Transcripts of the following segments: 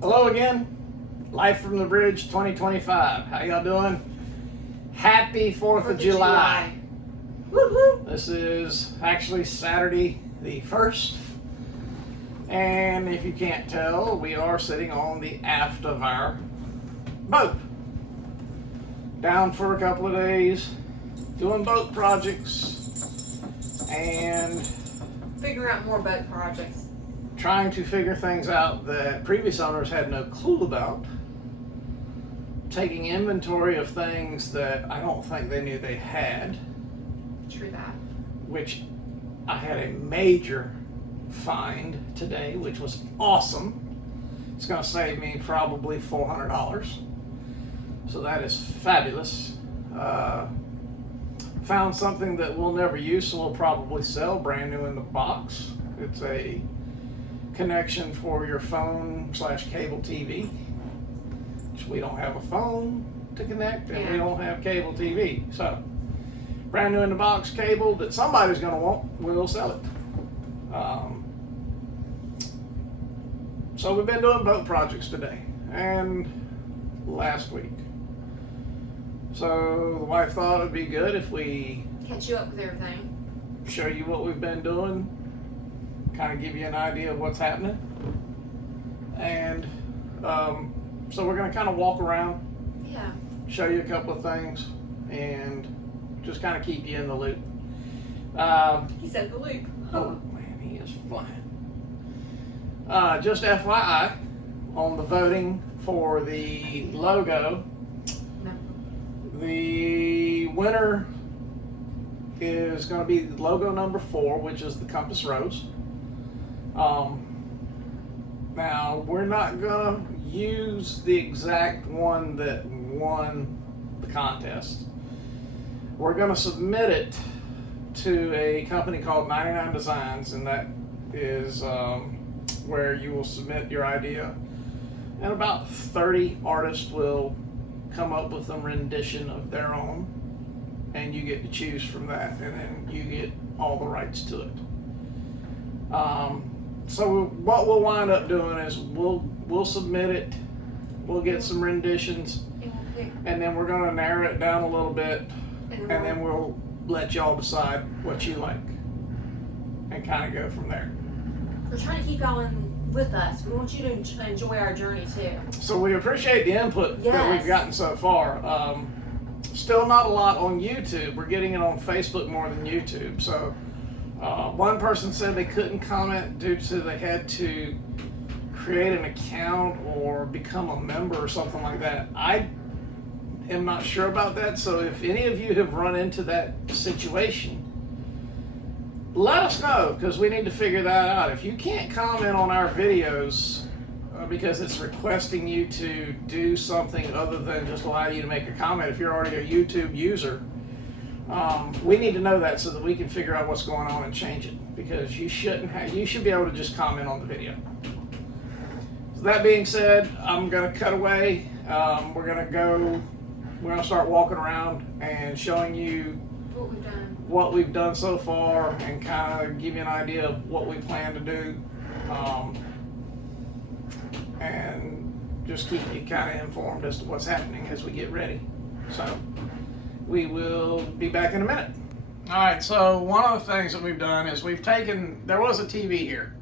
Hello again. Life from the Bridge 2025. How y'all doing? Happy 4th of July. Woo woo. This is actually Saturday the 1st. And if you can't tell, we are sitting on the aft of our boat. Down for a couple of days, doing boat projects and Figuring out more boat projects. trying to figure things out that previous owners had no clue about. Taking inventory of things that I don't think they knew they had, True that. which I had a major find today, which was awesome. It's going to save me probably $400. So that is fabulous. Found something that we'll never use, so we'll probably sell brand new in the box. It's a connection for your phone / cable TV. Which we don't have a phone to connect, and we don't have cable TV. So brand new in the box cable that somebody's going to want, we'll sell it. So we've been doing boat projects today and last week. So the wife thought it'd be good if we Catch you up with everything. show you what we've been doing, kind of give you an idea of what's happening. And so we're going to kind of walk around, Yeah. show you a couple of things, and just kind of keep you in the loop. He said the loop. Oh man, he is flying. Just FYI, on the voting for the logo, No. the winner is going to be logo number 4, which is the compass rose. Now, we're not going to use the exact one that won the contest. We're going to submit it to a company called 99 Designs, and that is where you will submit your idea, and about 30 artists will come up with a rendition of their own, and you get to choose from that, and then you get all the rights to it. So what we'll wind up doing is we'll submit it, we'll get some renditions, and then we're going to narrow it down a little bit, and then we'll let y'all decide what you like, and kind of go from there. We're trying to keep y'all in with us. We want you to enjoy our journey too. So we appreciate the input that Yes. we've gotten so far. Still not a lot on YouTube. We're getting it on Facebook more than YouTube. So one person said they couldn't comment due to they had to create an account or become a member or something like that. I am not sure about that. So if any of you have run into that situation, let us know, because we need to figure that out. If you can't comment on our videos because it's requesting you to do something other than just allow you to make a comment, if you're already a YouTube user, we need to know that so that we can figure out what's going on and change it, because you should be able to just comment on the video. So that being said, I'm going to cut away. We're going to start walking around and showing you What we've done. so far, and kind of give you an idea of what we plan to do, and just keep you kind of informed as to what's happening as we get ready. So we will be back in a minute. All right, so one of the things that we've done is there was a TV here,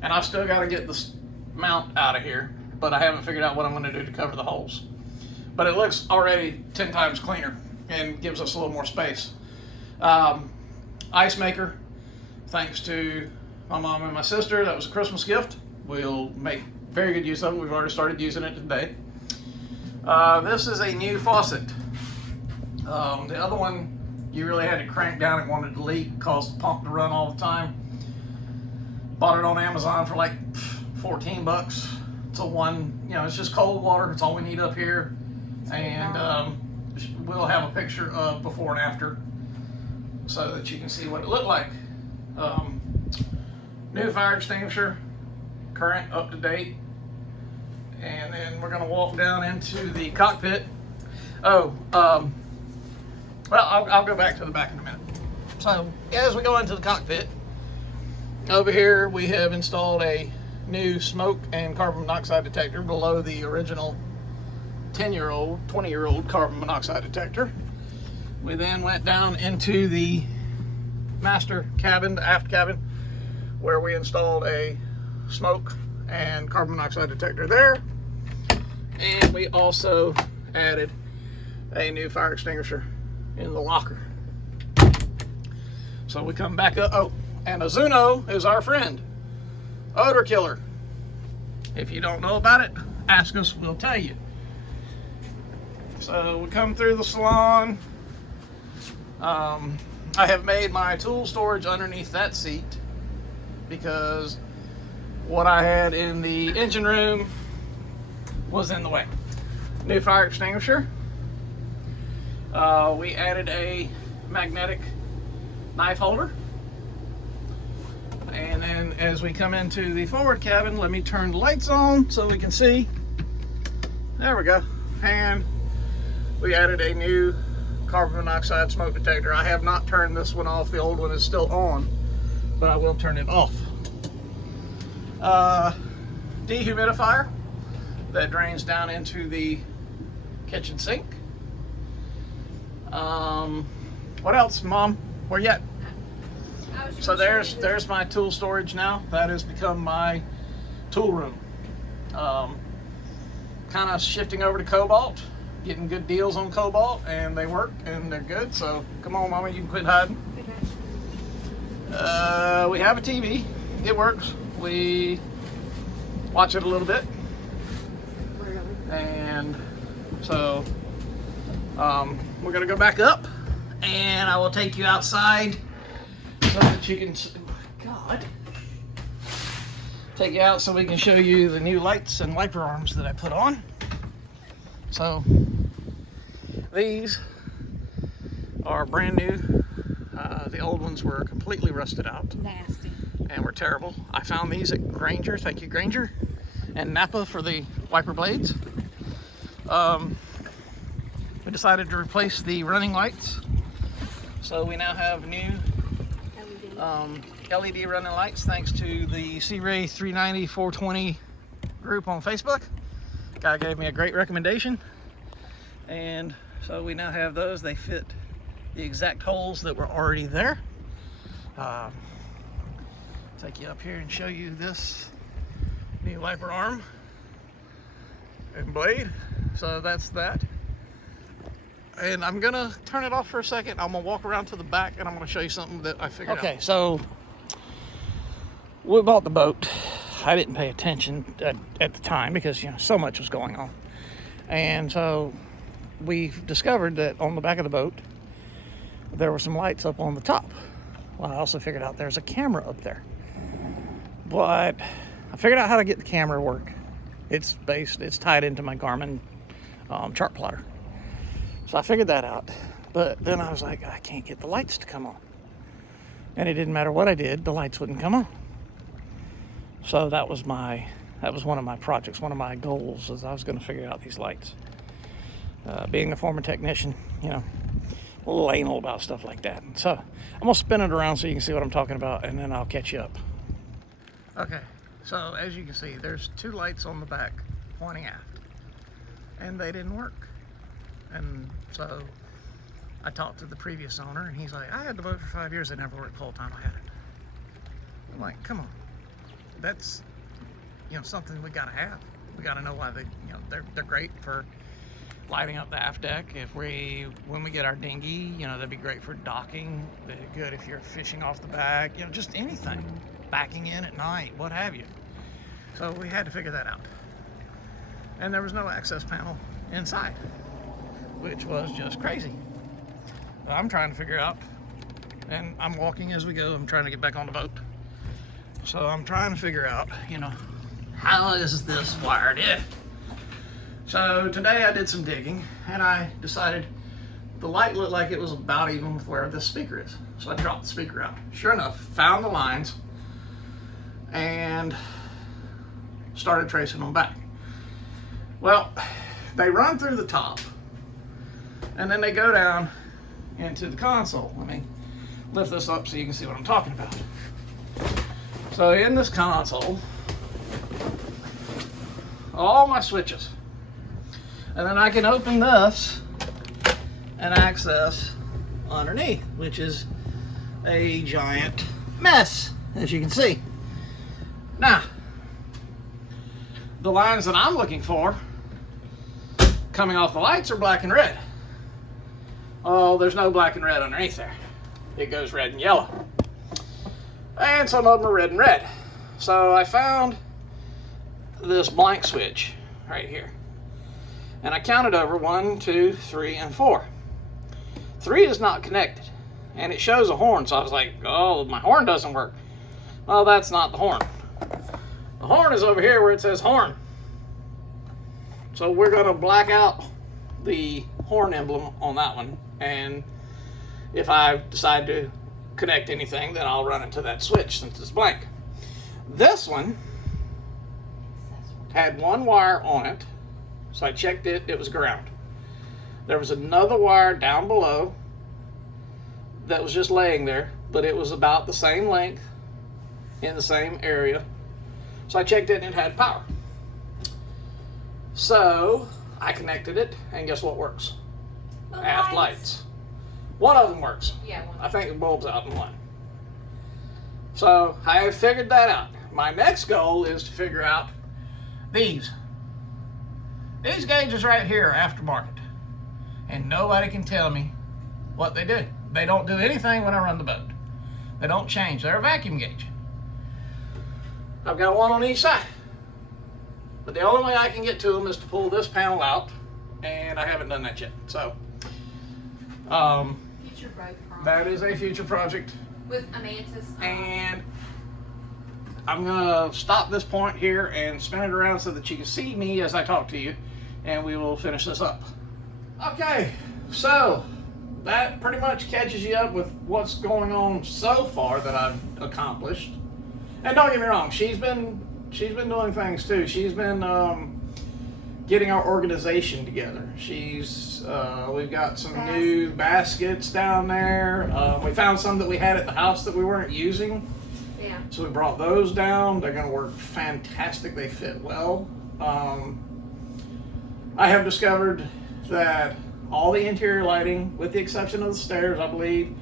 and I've still got to get the mount out of here, but I haven't figured out what I'm going to do to cover the holes. But it looks already 10 times cleaner and gives us a little more space. Ice maker, thanks to my mom and my sister. That was a Christmas gift. We'll make very good use of it. We've already started using it today. This is a new faucet. The other one you really had to crank down and wanted to leak, caused the pump to run all the time. Bought it on Amazon for like 14 bucks. It's it's just cold water. It's all we need up here. And we'll have a picture of before and after, so that you can see what it looked like. New fire extinguisher, current, up to date. And then we're going to walk down into the cockpit. Well, I'll go back to the back in a minute. So as we go into the cockpit, over here we have installed a new smoke and carbon monoxide detector below the original 10-year-old, 20-year-old carbon monoxide detector. We then went down into the master cabin, the aft cabin, where we installed a smoke and carbon monoxide detector there. And we also added a new fire extinguisher in the locker. So we come back up. Oh, and Azuno is our friend. Odor killer. If you don't know about it, ask us, we'll tell you. So we come through the salon. I have made my tool storage underneath that seat because what I had in the engine room was in the way. New fire extinguisher. We added a magnetic knife holder. And then as we come into the forward cabin, let me turn the lights on so we can see. There we go. And we added a new carbon monoxide smoke detector. I have not turned this one off. The old one is still on, but I will turn it off. Dehumidifier that drains down into the kitchen sink. What else, Mom? Where you at? So there's my tool storage now. That has become my tool room. Kind of shifting over to Cobalt, getting good deals on Cobalt, and they work and they're good. So come on, Mama, you can quit hiding. We have a TV. It works. We watch it a little bit, and so we're gonna go back up, and I will take you outside so that you can, God, take you out so we can show you the new lights and wiper arms that I put on. So these are brand new. The old ones were completely rusted out. Nasty. And were terrible. I found these at Granger. Thank you, Granger. And Napa for the wiper blades. We decided to replace the running lights. So we now have new LED running lights thanks to the C-Ray 390 420 group on Facebook. Guy gave me a great recommendation. And so we now have those. They fit the exact holes that were already there. Take you up here and show you this new wiper arm and blade. So that's that. And I'm gonna turn it off for a second. I'm gonna walk around to the back and I'm gonna show you something that I figured out. Okay, so we bought the boat. I didn't pay attention at the time because, you know, so much was going on. And so we discovered that on the back of the boat there were some lights up on the top. Well, I also figured out there's a camera up there. But I figured out how to get the camera to work. It's tied into my Garmin chart plotter. So I figured that out. But then I was like, I can't get the lights to come on. And it didn't matter what I did, the lights wouldn't come on. So that was one of my projects, one of my goals, is I was going to figure out these lights. Being a former technician, you know, a little anal about stuff like that. So I'm gonna spin it around so you can see what I'm talking about, and then I'll catch you up. Okay, so as you can see, there's two lights on the back pointing aft, and they didn't work. And so I talked to the previous owner, and he's like, I had the boat for 5 years, it never worked the whole time I had it. I'm like, come on, that's, you know, something we gotta have. We gotta know why they, you know, they're great for lighting up the aft deck. When we get our dinghy, you know, that'd be great for docking. They're good if you're fishing off the back, you know, just anything, backing in at night, what have you. So we had to figure that out. And there was no access panel inside, which was just crazy. I'm trying to figure out, and I'm walking as we go, I'm trying to get back on the boat. So I'm trying to figure out, you know, how is this wired in? So today I did some digging, and I decided the light looked like it was about even with where this speaker is. So I dropped the speaker out. Sure enough, found the lines and started tracing them back. Well, they run through the top and then they go down into the console. Let me lift this up so you can see what I'm talking about. So in this console, all my switches. And then I can open this and access underneath, which is a giant mess, as you can see. Now, the lines that I'm looking for coming off the lights are black and red. Oh, there's no black and red underneath there. It goes red and yellow. And some of them are red and red. So I found this blank switch right here. And I counted over 1, 2, 3, and 4. 3 is not connected. And it shows a horn, so I was like, oh, my horn doesn't work. Well, that's not the horn. The horn is over here where it says horn. So we're going to black out the horn emblem on that one. And if I decide to connect anything, then I'll run it to that switch since it's blank. This one had one wire on it, so I checked it, it was ground. There was another wire down below that was just laying there, but it was about the same length in the same area. So I checked it and it had power. So I connected it, and guess what works? Aft lights. One of them works. Yeah, one. I think the bulb's out in one. So I have figured that out. My next goal is to figure out these. These gauges right here are aftermarket. And nobody can tell me what they do. They don't do anything when I run the boat. They don't change. They're a vacuum gauge. I've got one on each side. But the only way I can get to them is to pull this panel out. And I haven't done that yet. So Future project. that is a future project. With Amantis. And I'm gonna stop this point here and spin it around so that you can see me as I talk to you, and we will finish this up. Okay, so that pretty much catches you up with what's going on so far that I've accomplished. And don't get me wrong, she's been doing things too. She's been getting our organization together. We've got some new baskets down there. We found some that we had at the house that we weren't using. Yeah. So we brought those down. They're going to work fantastic. They fit well. I have discovered that all the interior lighting, with the exception of the stairs, I believe,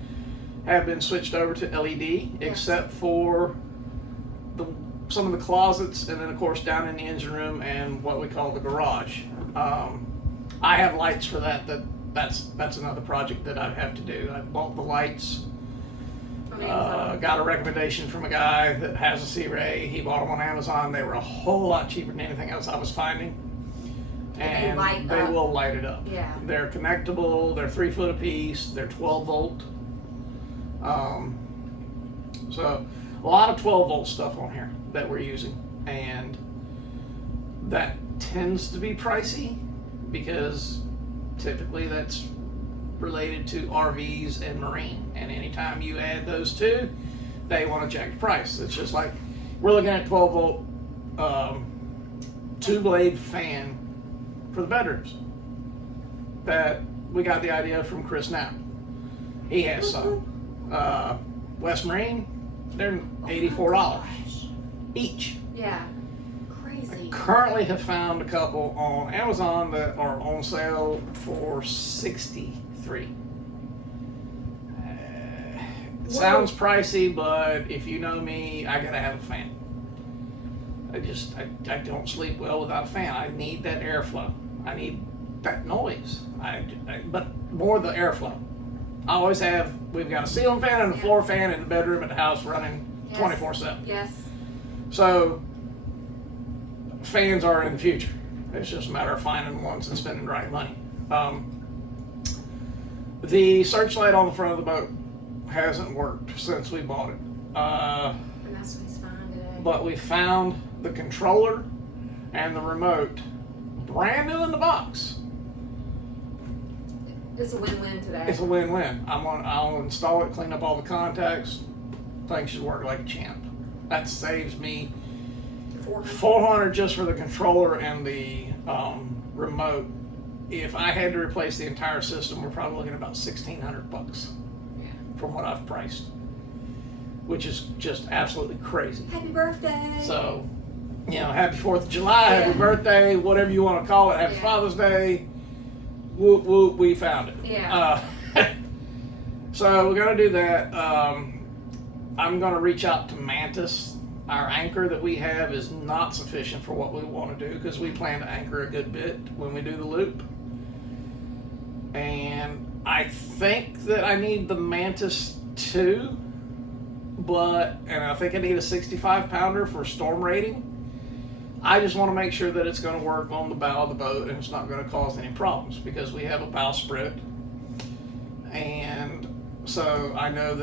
have been switched over to LED, except for some of the closets, and then of course down in the engine room and what we call the garage. I have lights for that. That's another project that I have to do. I bought the lights. Got a recommendation from a guy that has a C-Ray. He bought them on Amazon. They were a whole lot cheaper than anything else I was finding. And they will light it up. Yeah. They're connectable. They're 3 foot apiece. They're 12 volt. So a lot of 12 volt stuff on here that we're using. And that tends to be pricey because typically that's related to RVs and marine, and anytime you add those two, they want to check the price. It's just like we're looking at 12 volt 2-blade fan for the bedrooms that we got the idea from Chris Knapp. He has some. West Marine, they're $84 each. Yeah. Crazy. Currently have found a couple on Amazon that are on sale for $63. It sounds pricey, but if you know me, I gotta have a fan. I don't sleep well without a fan. I need that airflow. I need that noise. But more the airflow. I always have. We've got a ceiling fan and a floor fan in the bedroom at the house running 24/7. Yes. So fans are in the future. It's just a matter of finding ones and spending the right money. The searchlight on the front of the boat hasn't worked since we bought it. And that's what he's finding today. But we found the controller and the remote brand new in the box. It's a win-win today. It's a win-win. I'll install it, clean up all the contacts. Things should work like a champ. That saves me $400 just for the controller and the remote. If I had to replace the entire system, we're probably looking at about $1,600 from what I've priced, which is just absolutely crazy. Happy birthday! So you know, happy 4th of July, happy birthday, whatever you want to call it, happy Father's Day. Whoop, whoop, we found it. Yeah. So we're going to do that. I'm going to reach out to Mantis. Our anchor that we have is not sufficient for what we want to do because we plan to anchor a good bit when we do the loop. And I think that I need the Mantis 2, and I think I need a 65 pounder for storm rating. I just want to make sure that it's going to work on the bow of the boat and it's not going to cause any problems because we have a bowsprit. And so I know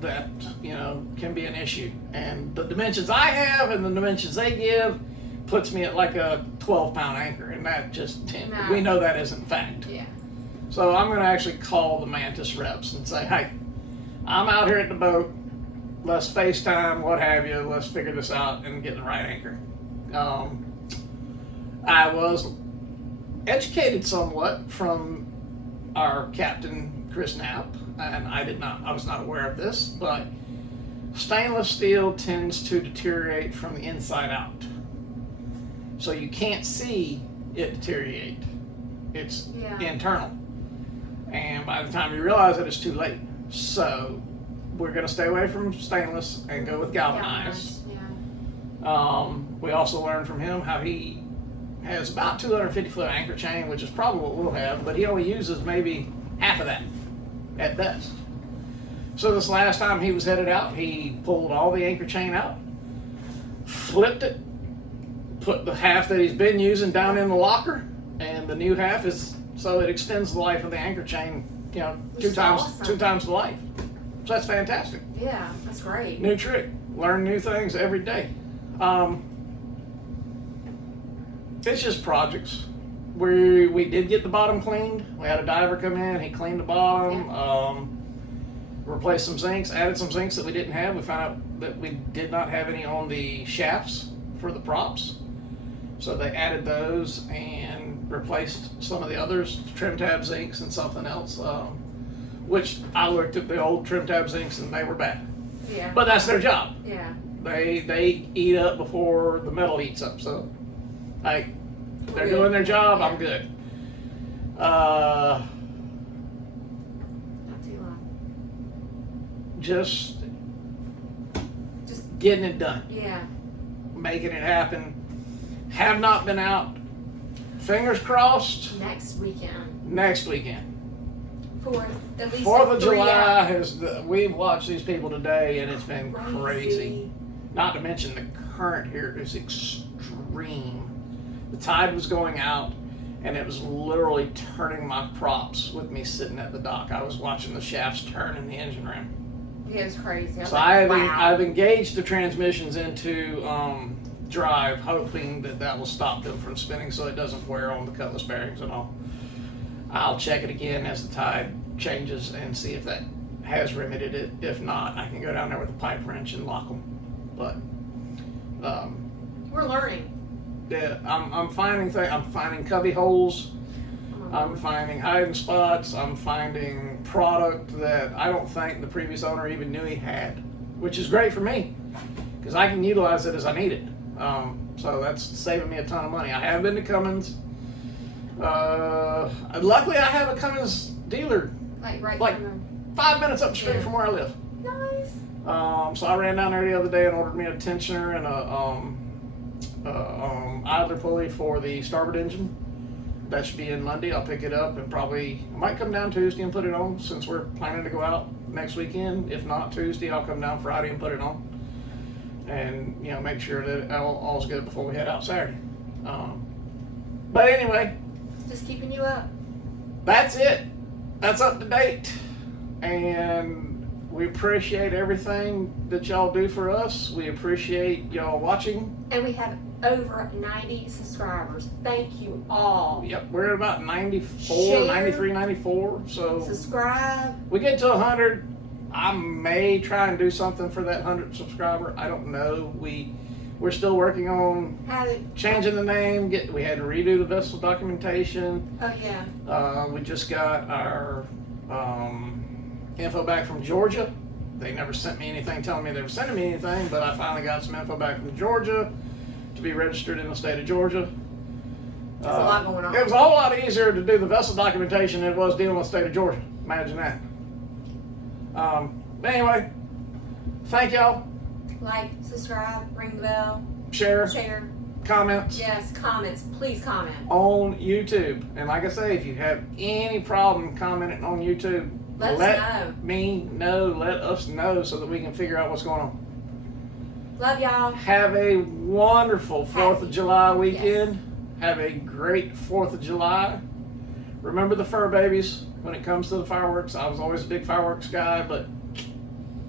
that you know can be an issue. And the dimensions I have and the dimensions they give puts me at like a 12-pound anchor, and that just we know that isn't fact. Yeah. So I'm going to actually call the Mantis reps and say, hey, I'm out here at the boat. Let's FaceTime, what have you. Let's figure this out and get the right anchor. I was educated somewhat from our captain, Chris Knapp, and I was not aware of this, but stainless steel tends to deteriorate from the inside out. So you can't see it deteriorate. It's internal. And by the time you realize it, it's too late. So we're going to stay away from stainless and go with galvanized. We also learned from him how he has about 250-foot anchor chain, which is probably what we'll have, but he only uses maybe half of that at best. So this last time he was headed out, he pulled all the anchor chain out, flipped it, put the half that he's been using down in the locker, and the new half is so it extends the life of the anchor chain, you know, two times the life. So that's fantastic. Yeah, that's great. New trick. Learn new things every day. It's just projects. We did get the bottom cleaned. We had a diver come in. He cleaned the bottom. Replaced some zincs. Added some zincs that we didn't have. We found out that we did not have any on the shafts for the props. So they added those and replaced some of the others, trim tab zincs and something else. Which I looked at the old trim tab zincs and they were bad. Yeah. But that's their job. Yeah. They eat up before the metal eats up. So, like, they're doing their job. I'm good. Not too long. Just getting it done. Yeah. Making it happen. Have not been out. Fingers crossed. Next weekend. At least 4th of 3 July hours. we've watched these people today and it's been crazy. Not to mention the current here is extreme. The tide was going out and it was literally turning my props with me sitting at the dock. I was watching the shafts turn in the engine room. Yeah, it was crazy. So I've engaged the transmissions into drive, hoping that will stop them from spinning so it doesn't wear on the cutlass bearings and all. I'll check it again as the tide changes and see if that has remedied it. If not, I can go down there with a pipe wrench and lock them. But we're learning. Yeah, I'm finding things. I'm finding cubby holes. I'm finding hiding spots. I'm finding product that I don't think the previous owner even knew he had, which is great for me because I can utilize it as I need it. So that's saving me a ton of money. I have been to Cummins. Luckily, I have a Cummins dealer like 5 minutes up the street from where I live. Nice. So I ran down there the other day and ordered me a tensioner and a idler pulley for the starboard engine. That should be in Monday. I'll pick it up and I might come down Tuesday and put it on since we're planning to go out next weekend. If not Tuesday, I'll come down Friday and put it on. And, you know, make sure that all's good before we head out Saturday. But anyway. Just keeping you up. That's it. That's up to date. And we appreciate everything that y'all do for us. We appreciate y'all watching. And we have over 90 subscribers. Thank you all. Yep, we're at about 94, 93, 94. So subscribe. We get to 100. I may try and do something for that 100 subscriber. I don't know. We're still working on changing the name. We had to redo the vessel documentation. Oh yeah. We just got our info back from Georgia. They never sent me anything telling me they were sending me anything, but I finally got some info back from Georgia. to be registered in the state of Georgia. There's a lot going on. It was a whole lot easier to do the vessel documentation than it was dealing with the state of Georgia. Imagine that. But anyway, thank y'all. Like, subscribe, ring the bell, Share, share. comments Yes, comments. Please comment. on YouTube. And like I say, if you have any problem commenting on YouTube, Let us know. me know. Let us know so that we can figure out what's going on. Love y'all. Have a wonderful 4th of July weekend. Yes. Have a great 4th of July. Remember the fur babies when it comes to the fireworks. I was always a big fireworks guy, but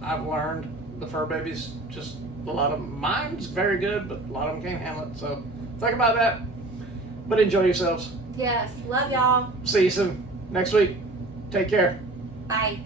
I've learned the fur babies just a lot of mine's very good, but a lot of them can't handle it. So think about that. But enjoy yourselves. Yes. Love y'all. See you soon next week. Take care. Bye.